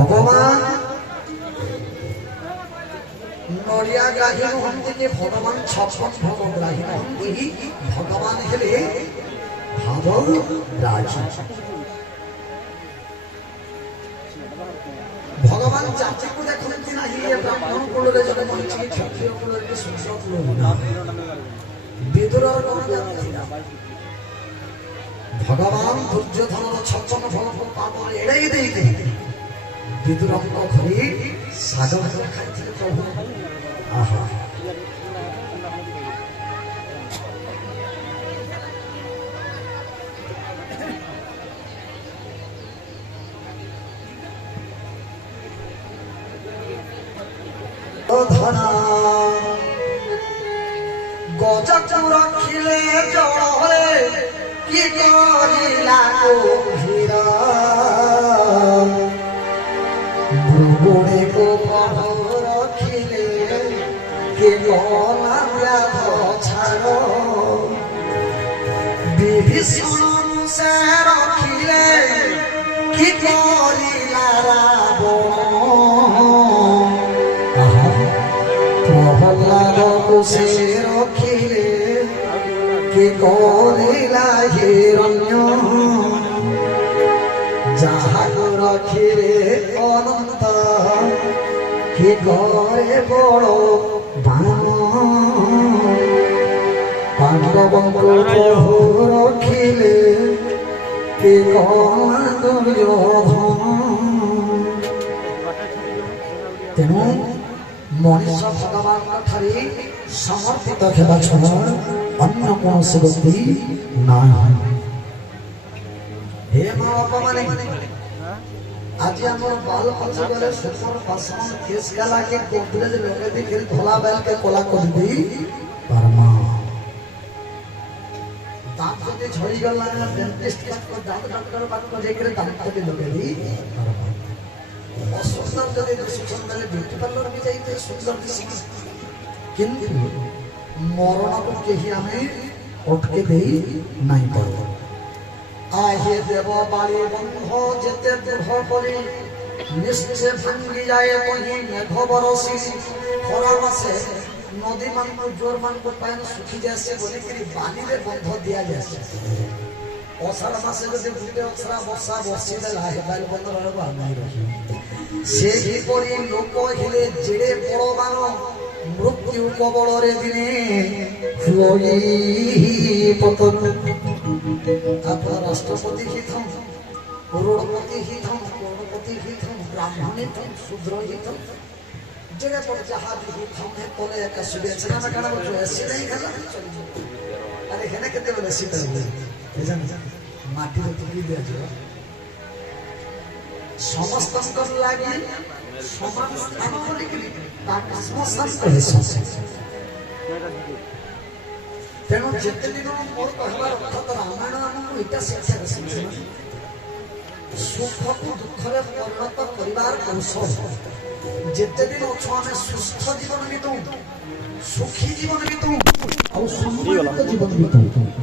भगवान नड़िया ग्राही नुहंती जे भगवान छप्पन भोग ग्राही नुहंती भगवान हेले भाव राजी भगवान जाति को देखते ना ये ब्राह्मण कुल रे जने मनुष्य क्षत्रिय कुल रे शूद्र कुल ना विदुरर कोन जाति भगवान दुर्योधन 56 भोग पाप एड़ाई देते विदुर को खरी सागर खाइते प्रभु आहा धना गजचूर खिले जड़े कि करिला गंभीर मृगुणे को रखिले कि गला व्याध छाड़ विभीषण से रखिले कि करिला रावण से रखिले कि करिला हिरण्य जहाँ रखिले अनंत कि करे बड़ बाण पांडव को रखिले कि कला दुर्योधन तेणु मनुष्य भगवान ठारे समर्पित हेबा छड़ा अन्य कौन गति ना हे माँ बापा माने आज हमर बाल बच्चे गले सुपर पासन केस गला के गोदरेज लगे दी फिर धोला बैल के कोला कर दी परमा दांत जदि झड़ी गला ना डेंटिस्ट के दांत डॉक्टर बात को देख रे दांत जदि लगे दी परमा सुंदर जदि सुंदर ब्यूटी पार्लर भी जाइते सुंदर दिसी किंतु मरण को केही हमें अटके देई नहीं पारो आहे देव बाली बंध जेते देह परी निश्चय भांगी जाए कहीं मेघ बरसी खरा मासे नदी मान को जोर मान को पान सुखी जैसे बोले कि पानी रे बंध दिया जैसे अषाढ़ मासे जदि गुटे अक्षरा वर्षा बर्षी देला हे बाल बंध रहबा नहीं रही से ही परी लोक हिले जेड़े बड़बान मृत्यु कबल रे दिने होई पतन आपन राष्ट्रपति हितम करोड़पति हितम करोड़पति हितम ब्राह्मण हितम शूद्र हितम जगह पर जहां भी हितम है तोले का शुभेच्छा में काना बोलो ऐसे नहीं खला अरे हेने केते बोले सीता जान माटी रे तुली दे जो समस्त लागे समान स्थान पर के ताकस्मसान कहे संसे तेणु जिते दिन मोर कहबार अर्थ रामायण हमको इटा शिक्षा देछि सुख को दुख रे परिणत करिवार कौशल जिते दिन अछो हमें सुस्थ जीवन बितौ सुखी जीवन बितौ और सम्मानित जीवन बितौ